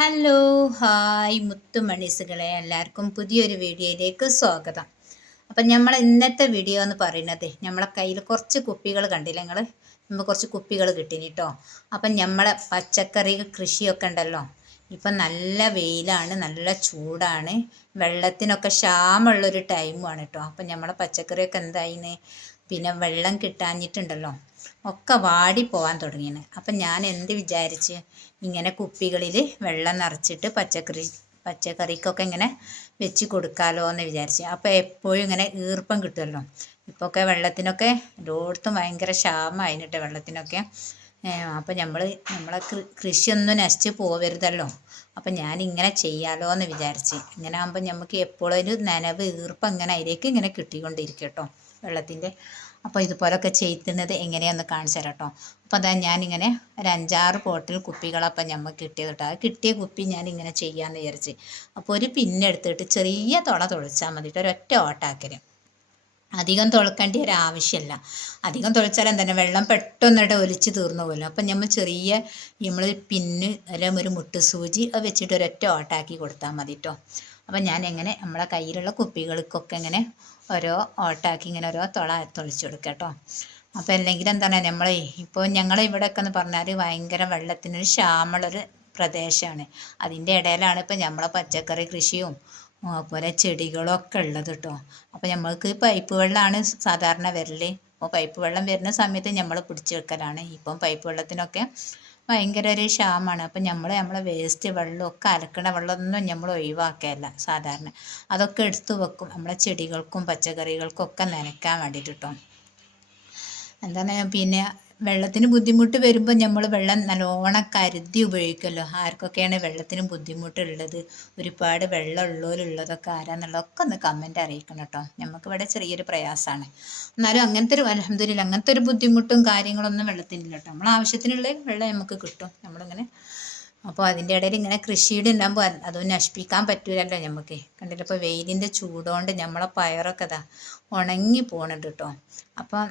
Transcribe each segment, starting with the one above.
Hello, hi മുത്തുമണീസുകളെ, എല്ലാവർക്കും പുതിയൊരു വീഡിയോയിലേക്ക് സ്വാഗതം. അപ്പം നമ്മൾ ഇന്നത്തെ വീഡിയോ എന്ന് പറയുന്നത് നമ്മളെ കയ്യിൽ കുറച്ച് കുപ്പികൾ കണ്ടില്ല നിങ്ങൾ, നമ്മൾ കുറച്ച് കുപ്പികൾ കിട്ടീനി കേട്ടോ. അപ്പം നമ്മളെ പച്ചക്കറി കൃഷിയൊക്കെ ഉണ്ടല്ലോ, ഇപ്പം നല്ല വെയിലാണ്, നല്ല ചൂടാണ്, വെള്ളത്തിനൊക്കെ ക്ഷാമമുള്ളൊരു ടൈമുമാണ് കേട്ടോ. അപ്പം നമ്മളെ പച്ചക്കറിയൊക്കെ എന്തായിന്ന്, പിന്നെ വെള്ളം കിട്ടാഞ്ഞിട്ടുണ്ടല്ലോ ഒക്കെ വാടി പോകാൻ തുടങ്ങിയാണ്. അപ്പം ഞാൻ എന്ത് വിചാരിച്ച്, ഇങ്ങനെ കുപ്പികളിൽ വെള്ളം നിറച്ചിട്ട് പച്ചക്കറിക്കൊക്കെ ഇങ്ങനെ വെച്ച് കൊടുക്കാമല്ലോ എന്ന് വിചാരിച്ച്. അപ്പോൾ എപ്പോഴും ഇങ്ങനെ ഈർപ്പം കിട്ടുമല്ലോ. ഇപ്പോഴൊക്കെ വെള്ളത്തിനൊക്കെ എല്ലായിടത്തും ഭയങ്കര ക്ഷാമമായിട്ട് വെള്ളത്തിനൊക്കെ. അപ്പം നമ്മളെ കൃഷിയൊന്നും നശിച്ച് പോവരുതല്ലോ. അപ്പം ഞാനിങ്ങനെ ചെയ്യാലോ എന്ന് വിചാരിച്ച്. ഇങ്ങനെ ആകുമ്പോൾ നമുക്ക് എപ്പോഴും ഒരു നനവ് ഈർപ്പം ഇങ്ങനെ അതിലേക്ക് ഇങ്ങനെ കിട്ടിക്കൊണ്ടിരിക്കും കേട്ടോ വെള്ളത്തിൻ്റെ. അപ്പോൾ ഇതുപോലൊക്കെ ചെയ്യുന്നത് എങ്ങനെയാണെന്ന് കാണിച്ചു തരാം കേട്ടോ. അപ്പോൾ അതാ ഞാനിങ്ങനെ ഒരു 5-6 ബോട്ടിൽ കുപ്പികളപ്പം നമുക്ക് കിട്ടിയത് കേട്ടോ. ആ കിട്ടിയ കുപ്പി ഞാനിങ്ങനെ ചെയ്യാമെന്ന് വിചാരിച്ച്. അപ്പോൾ ഒരു പിന്നെടുത്തിട്ട് ചെറിയ തുള തുളച്ചാൽ മതിയിട്ട് ഒരൊറ്റ ഓട്ടാക്കൽ. അധികം തുളക്കേണ്ട ഒരു ആവശ്യമില്ല. അധികം തുളച്ചാൽ എന്താണ്, വെള്ളം പെട്ടെന്നിട്ട് ഒലിച്ച് തീർന്നു പോകുമല്ലോ. അപ്പം നമ്മൾ പിന്ന് അല്ലെങ്കിൽ ഒരു മുട്ട് സൂചി അത് വെച്ചിട്ട് ഒരൊറ്റ ഓട്ടാക്കി കൊടുത്താൽ മതി കേട്ടോ. അപ്പം ഞാൻ എങ്ങനെ നമ്മളെ കയ്യിലുള്ള കുപ്പികൾക്കൊക്കെ ഇങ്ങനെ ഓരോ ഓട്ടാക്കി ഇങ്ങനെ ഓരോ തുളച്ച് കൊടുക്കുക കേട്ടോ. അപ്പോൾ അല്ലെങ്കിൽ എന്താണ്, ഇപ്പോൾ ഞങ്ങളെ ഇവിടെയൊക്കെ എന്ന് പറഞ്ഞാൽ ഭയങ്കര വെള്ളത്തിനൊരു ക്ഷാമമുള്ളൊരു പ്രദേശമാണ്. അതിൻ്റെ ഇടയിലാണ് ഇപ്പം നമ്മളെ പച്ചക്കറി കൃഷിയും അതുപോലെ ചെടികളൊക്കെ ഉള്ളത് കേട്ടോ. അപ്പോൾ നമ്മൾക്ക് പൈപ്പ് വെള്ളമാണ് സാധാരണ വരൽ. അപ്പോൾ പൈപ്പ് വെള്ളം വരുന്ന സമയത്ത് നമ്മൾ പിടിച്ച് വെക്കലാണ്. ഇപ്പം പൈപ്പ് വെള്ളത്തിനൊക്കെ ഭയങ്കര ഒരു ക്ഷാമമാണ്. അപ്പം നമ്മളെ വേസ്റ്റ് വെള്ളമൊക്കെ അലക്കണ വെള്ളമൊന്നും നമ്മൾ ഒഴിവാക്കുകയല്ല സാധാരണ. അതൊക്കെ എടുത്തു വെക്കും നമ്മളെ ചെടികൾക്കും പച്ചക്കറികൾക്കും ഒക്കെ നനയ്ക്കാൻ വേണ്ടിയിട്ട് കേട്ടോ. എന്താണ്, പിന്നെ വെള്ളത്തിന് ബുദ്ധിമുട്ട് വരുമ്പോൾ നമ്മൾ വെള്ളം നല്ലോണം കരുതി ഉപയോഗിക്കുമല്ലോ. ആർക്കൊക്കെയാണ് വെള്ളത്തിന് ബുദ്ധിമുട്ടുള്ളത്, ഒരുപാട് വെള്ളം ഉള്ളവരുള്ളതൊക്കെ ആരാന്നുള്ളതൊക്കെ ഒന്ന് കമൻറ്റ് അറിയിക്കണം കേട്ടോ. നമുക്കിവിടെ ചെറിയൊരു പ്രയാസമാണ്. എന്നാലും അൽഹംദുലില്ലാ അങ്ങനത്തെ ഒരു ബുദ്ധിമുട്ടും കാര്യങ്ങളൊന്നും വെള്ളത്തിനില്ല കേട്ടോ. നമ്മൾ ആവശ്യത്തിനുള്ള വെള്ളം നമുക്ക് കിട്ടും നമ്മളിങ്ങനെ. അപ്പോൾ അതിൻ്റെ ഇടയിൽ ഇങ്ങനെ കൃഷിയുടെ ഉണ്ടാകുമ്പോൾ അതൊന്നും നശിപ്പിക്കാൻ പറ്റൂലല്ലോ നമുക്ക്. കണ്ടില്ല, ഇപ്പോൾ വെയിലിൻ്റെ ചൂടുകൊണ്ട് നമ്മളെ പയറൊക്കെ ഇതാ ഉണങ്ങി പോകുന്നുണ്ട് കേട്ടോ. അപ്പം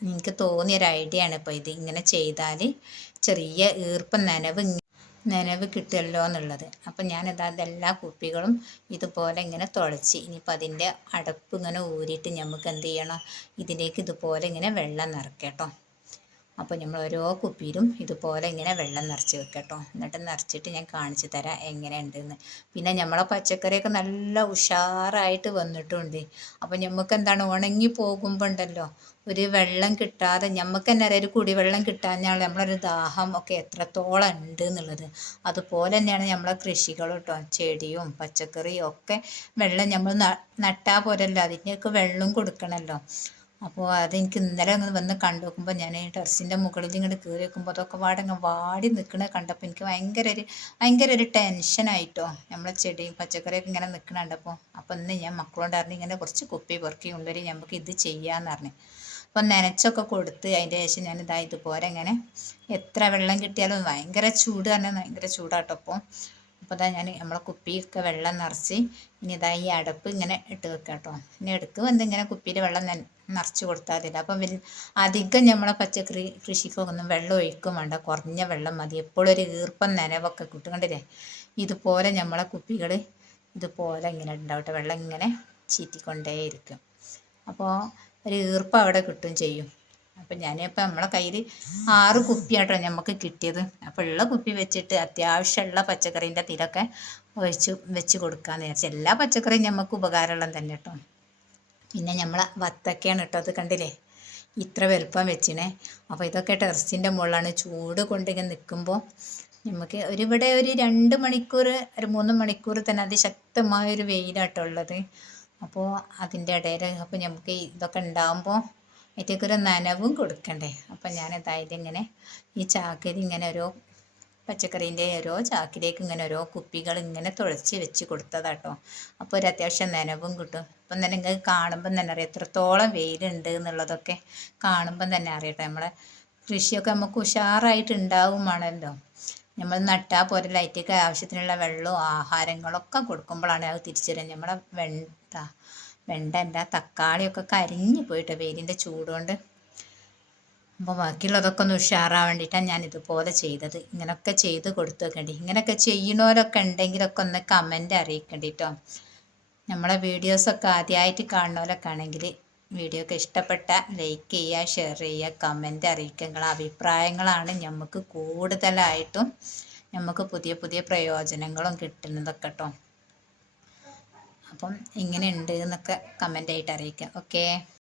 എനിക്ക് തോന്നിയൊരു ഐഡിയ ആണ് ഇപ്പോൾ ഇത്. ഇങ്ങനെ ചെയ്താൽ ചെറിയ ഈർപ്പം നനവ് കിട്ടുമല്ലോ എന്നുള്ളത്. അപ്പം അതെല്ലാ കുപ്പികളും ഇതുപോലെ ഇങ്ങനെ തുളച്ച്, ഇനിയിപ്പോൾ അതിൻ്റെ അടപ്പ് ഇങ്ങനെ ഊരിയിട്ട് നമുക്ക് എന്ത് ചെയ്യണം, ഇതിലേക്ക് ഇതുപോലെ ഇങ്ങനെ വെള്ളം നിറയ്ക്കാം കേട്ടോ. അപ്പോൾ നമ്മൾ ഓരോ കുപ്പിയിലും ഇതുപോലെ ഇങ്ങനെ വെള്ളം നിറച്ച് വെക്കാം കേട്ടോ. എന്നിട്ട് നിറച്ചിട്ട് ഞാൻ കാണിച്ചു തരാം എങ്ങനെയുണ്ടെന്ന്. പിന്നെ നമ്മളെ പച്ചക്കറിയൊക്കെ നല്ല ഉഷാറായിട്ട് വന്നിട്ടുണ്ട്. അപ്പോൾ നമുക്ക് എന്താണ്, ഉണങ്ങി പോകുമ്പോൾ ഉണ്ടല്ലോ ഒരു വെള്ളം കിട്ടാതെ നമുക്ക് തന്നെ അറിയാം, ഒരു കുടിവെള്ളം കിട്ടാഞ്ഞാൽ നമ്മളൊരു ദാഹം ഒക്കെ എത്രത്തോളം ഉണ്ട് എന്നുള്ളത്. അതുപോലെ തന്നെയാണ് നമ്മളെ കൃഷികൾ കേട്ടോ. ചെടിയും പച്ചക്കറിയും ഒക്കെ വെള്ളം നമ്മൾ നട്ടാൽ പോരല്ലോ, അതിൻ്റെയൊക്കെ വെള്ളം കൊടുക്കണമല്ലോ. അപ്പോൾ അതെനിക്ക് ഇന്നലെ ഒന്ന് വന്ന് കണ്ടു നോക്കുമ്പോൾ, ഞാൻ ടെറസിൻ്റെ മുകളിൽ ഇങ്ങോട്ട് കയറി വെക്കുമ്പോൾ അതൊക്കെ വാടി നിൽക്കണ കണ്ടപ്പോൾ എനിക്ക് ഭയങ്കര ഒരു ടെൻഷനായിട്ടോ. നമ്മളെ ചെടിയും പച്ചക്കറിയൊക്കെ ഇങ്ങനെ നിൽക്കണ കണ്ടപ്പോൾ. അപ്പോൾ ഇന്ന് ഞാൻ മക്കളോട് പറഞ്ഞു, ഇങ്ങനെ കുറച്ച് കുപ്പി പെറുക്കി കൊണ്ടുവരും, നമുക്ക് ഇത് ചെയ്യാമെന്ന് പറഞ്ഞു. അപ്പം നനച്ചൊക്കെ കൊടുത്ത് അതിൻ്റെ ശേഷം ഞാൻ ഇതുപോലെ ഇങ്ങനെ എത്ര വെള്ളം കിട്ടിയാലും ഭയങ്കര ചൂട് തന്നെ, ഭയങ്കര ചൂടാട്ടോ അപ്പോൾ. അപ്പോൾ ഞാൻ നമ്മളെ കുപ്പിയൊക്കെ വെള്ളം നിറച്ച് ഇനി ഈ അടപ്പ് ഇങ്ങനെ ഇട്ട് വെക്കാം കേട്ടോ. ഇനി എടുത്ത് ഇങ്ങനെ കുപ്പിയിൽ വെള്ളം നിറച്ച് കൊടുത്താൽ മതിയില്ല. അപ്പം അധികം നമ്മളെ പച്ചക്കറി കൃഷിക്കൊന്നും വെള്ളം ഒഴിക്കും വേണ്ട, കുറഞ്ഞ വെള്ളം മതി. എപ്പോഴും ഒരു ഈർപ്പം നനവൊക്കെ കിട്ടും. കണ്ടില്ലേ, ഇതുപോലെ നമ്മളെ കുപ്പികൾ ഇതുപോലെ ഇങ്ങനെ ഉണ്ടാവട്ടെ, വെള്ളം ഇങ്ങനെ ചീറ്റിക്കൊണ്ടേയിരിക്കും. അപ്പോൾ ഒരു ഈർപ്പം അവിടെ കിട്ടും ചെയ്യും. അപ്പം ഞാനിപ്പോൾ നമ്മളെ കയ്യിൽ 6 കുപ്പിയാട്ടോ നമുക്ക് കിട്ടിയത്. അപ്പോൾ ഉള്ള കുപ്പി വെച്ചിട്ട് അത്യാവശ്യമുള്ള പച്ചക്കറീൻ്റെ തിരൊക്കെ വെച്ച് കൊടുക്കാമെന്ന് വിചാരിച്ചു. എല്ലാ പച്ചക്കറിയും നമുക്ക് ഉപകാരമുള്ളത് തന്നെ കേട്ടോ. പിന്നെ നമ്മളെ വത്തക്കയാണ് കേട്ടോ, അത് കണ്ടില്ലേ ഇത്ര വലുപ്പം വെച്ചിനെ. അപ്പോൾ ഇതൊക്കെ ടെറസിൻ്റെ മുകളിലാണ്. ചൂട് കൊണ്ടിങ്ങനെ നിൽക്കുമ്പോൾ നമുക്ക് ഇവിടെ ഒരു 2 മണിക്കൂർ, ഒരു 3 മണിക്കൂർ തന്നെ അതിശക്തമായൊരു വെയിലാട്ടോ ഉള്ളത്. അപ്പോൾ അതിൻ്റെ ഇടയിൽ അപ്പോൾ നമുക്ക് ഇതൊക്കെ ഉണ്ടാകുമ്പോൾ അതിൻ്റെയൊക്കെ നനവും കൊടുക്കണ്ടേ. അപ്പം ഇതിങ്ങനെ ഈ ചാക്കിൽ ഇങ്ങനെ ഓരോ പച്ചക്കറീൻ്റെ ഓരോ ചാക്കിലേക്ക് ഇങ്ങനെ ഓരോ കുപ്പികൾ ഇങ്ങനെ തുളച്ച് വെച്ച് കൊടുത്തതാട്ടോ. അപ്പോൾ ഒരു അത്യാവശ്യം നനവും കിട്ടും. അപ്പം തന്നെ നിങ്ങൾക്ക് കാണുമ്പം തന്നെ അറിയാം എത്രത്തോളം വെയിലുണ്ട് എന്നുള്ളതൊക്കെ കാണുമ്പം തന്നെ അറിയട്ടെ. നമ്മളെ കൃഷിയൊക്കെ നമുക്ക് ഉഷാറായിട്ട് ഉണ്ടാവുമാണല്ലോ. നമ്മൾ നട്ടാൽ പോലെ ലൈറ്റൊക്കെ ആവശ്യത്തിനുള്ള വെള്ളവും ആഹാരങ്ങളൊക്കെ കൊടുക്കുമ്പോഴാണ് അത് തിരിച്ചറിയാം. നമ്മളെ വെണ്ട തക്കാളിയൊക്കെ കരിഞ്ഞു പോയിട്ട് വെയിലിൻ്റെ ചൂടുകൊണ്ട് അപ്പോൾ ബാക്കിയുള്ളതൊക്കെ ഒന്ന് ഉഷാറാൻ വേണ്ടിയിട്ടാണ് ഞാൻ ഇതുപോലെ ചെയ്തത്. ഇങ്ങനെയൊക്കെ ചെയ്ത് കൊടുത്തു നോക്കണ്ടി. ഇങ്ങനെയൊക്കെ ചെയ്യണവരൊക്കെ ഉണ്ടെങ്കിലൊക്കെ ഒന്ന് കമൻ്റ് അറിയിക്കണ്ടി കേട്ടോ. നമ്മളെ വീഡിയോസൊക്കെ ആദ്യമായിട്ട് കാണുന്നവരൊക്കെ ആണെങ്കിൽ വീഡിയോ ഒക്കെ ഇഷ്ടപ്പെട്ട ലൈക്ക് ചെയ്യുക, ഷെയർ ചെയ്യുക, കമൻ്റ് അറിയിക്കുക. നിങ്ങളെ അഭിപ്രായങ്ങളാണ് നമുക്ക് കൂടുതലായിട്ടും നമുക്ക് പുതിയ പുതിയ പ്രയോജനങ്ങളും കിട്ടുന്നതൊക്കെ കേട്ടോ. അപ്പം ഇങ്ങനെ ഉണ്ട് എന്നൊക്കെ കമൻ്റായിട്ട് അറിയിക്കുക. ഓക്കേ.